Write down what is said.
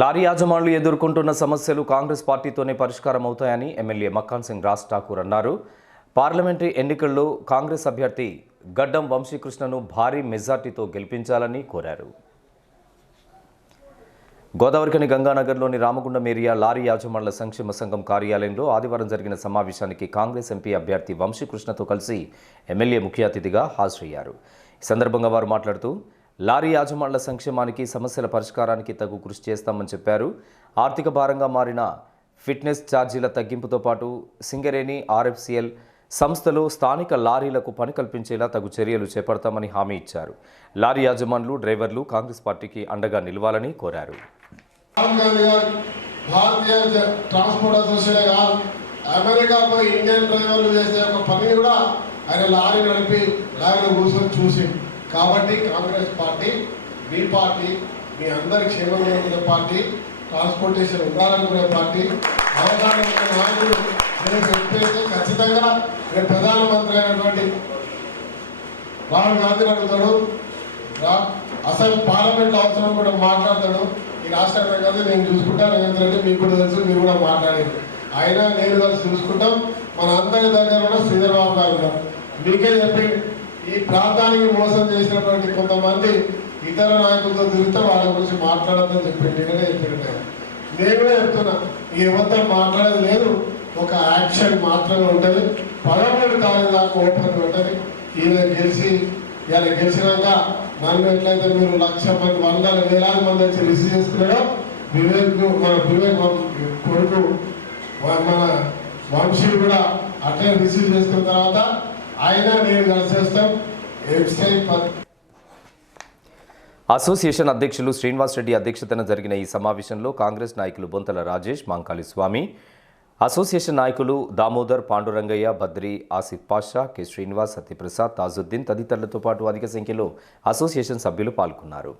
Lorry యాజమానులు ఎదుర్కొంటున్న సమస్యలు కాంగ్రెస్ పార్టీతోనే పరిష్కారం అవుతాయని ఎమ్మెల్యే మక్కాన్ సింగ్ రాజ్ ఠాకూర్ అన్నారు. పార్లమెంటరీ ఎన్నికల్లో కాంగ్రెస్ అభ్యర్థి గడ్డం వంశీకృష్ణను భారీ మెజార్టీతో గెలిపించాలని కోరారు. గోదావరికని గంగానగర్లోని రామగుండం ఏరియా లారీ యాజమానుల సంక్షేమ సంఘం కార్యాలయంలో ఆదివారం జరిగిన సమావేశానికి కాంగ్రెస్ ఎంపీ అభ్యర్థి వంశీకృష్ణతో కలిసి ఎమ్మెల్యే ముఖ్య అతిథిగా హాజరయ్యారు. ఈ సందర్భంగా వారు మాట్లాడుతూ లారీ యాజమాన్ల సంక్షేమానికి సమస్యల పరిష్కారానికి తగు కృషి చేస్తామని చెప్పారు. ఆర్థిక భారంగా మారిన ఫిట్నెస్ ఛార్జీల తగ్గింపుతో పాటు సింగరేణి ఆర్ఎఫ్సిఎల్ సంస్థలు స్థానిక లారీలకు పని కల్పించేలా తగు చర్యలు చేపడతామని హామీ ఇచ్చారు. లారీ యాజమానులు డ్రైవర్లు కాంగ్రెస్ పార్టీకి అండగా నిలవాలని కోరారు. భారతీయ ట్రాన్స్పోర్ట్ అసోసియేషన్ అమెరికా పోయి ఇండియన్ డ్రైవర్లు చేసే ఒక కూడా ఆయన లారీ నడిపి లారీలో కూర్చొని చూసింది కాబట్టి కాంగ్రెస్ పార్టీ మీ పార్టీ మీ అందరి క్షేమంగా ఉండే పార్టీ ట్రాన్స్పోర్టేషన్ ఉండాలనుకునే పార్టీ అవగాహన నాయకుడు నేను చెప్పేస్తే ఖచ్చితంగా రేపు ప్రధానమంత్రి అయినటువంటి రాహుల్ గాంధీని అడుగుతాడు. అసలు పార్లమెంట్ అవసరం కూడా మాట్లాడతాడు. ఈ రాష్ట్రం కదా నేను చూసుకుంటా రేవంత్ రెడ్డి మీకు కూడా తెలుసు మీరు కూడా మాట్లాడేది అయినా నేను కలిసి చూసుకుంటాం. మన అందరి దగ్గర కూడా శ్రీధర్ బాబు గారు ఉన్నారు. మీకే చెప్పి ఈ ప్రాంతానికి మోసం చేసినటువంటి కొంతమంది ఇతర నాయకులతో తిరిగితే వాళ్ళ గురించి మాట్లాడద్దని చెప్పి నేనే చెప్పినట్టు నేను కూడా చెప్తున్నా ఈ ఎవరితో మాట్లాడేది లేదు ఒక యాక్షన్ మాత్రమే ఉంటుంది. పదమూడు కాలేజ్ దాకా ఓపెన్ ఉంటుంది. ఈయన గెలిచి ఇలా గెలిచినాక నన్ను ఎట్లయితే మీరు లక్ష మంది వందల వేలాది మంది వచ్చి రిసీవ్ చేసుకున్నాడో వివేక్ మన వివేక్ కొడుకు మన వంశీయుడు కూడా అట్లే రిసీవ్ చేసుకున్న తర్వాత ఆయన నేను కలిసేస్తాం. వెబ్సైట్ అసోసియేషన్ అధ్యక్షులు శ్రీనివాస్ రెడ్డి అధ్యక్షతన జరిగిన ఈ సమావేశంలో కాంగ్రెస్ నాయకులు బొంతల రాజేష్ మాంకాళి స్వామి అసోసియేషన్ నాయకులు దామోదర్ పాండురంగయ్య బద్రి ఆసిఫ్ పాషా కె శ్రీనివాస్ సత్యప్రసాద్ తాజుద్దీన్ తదితరులతో పాటు అధిక సంఖ్యలో అసోసియేషన్ సభ్యులు పాల్గొన్నారు.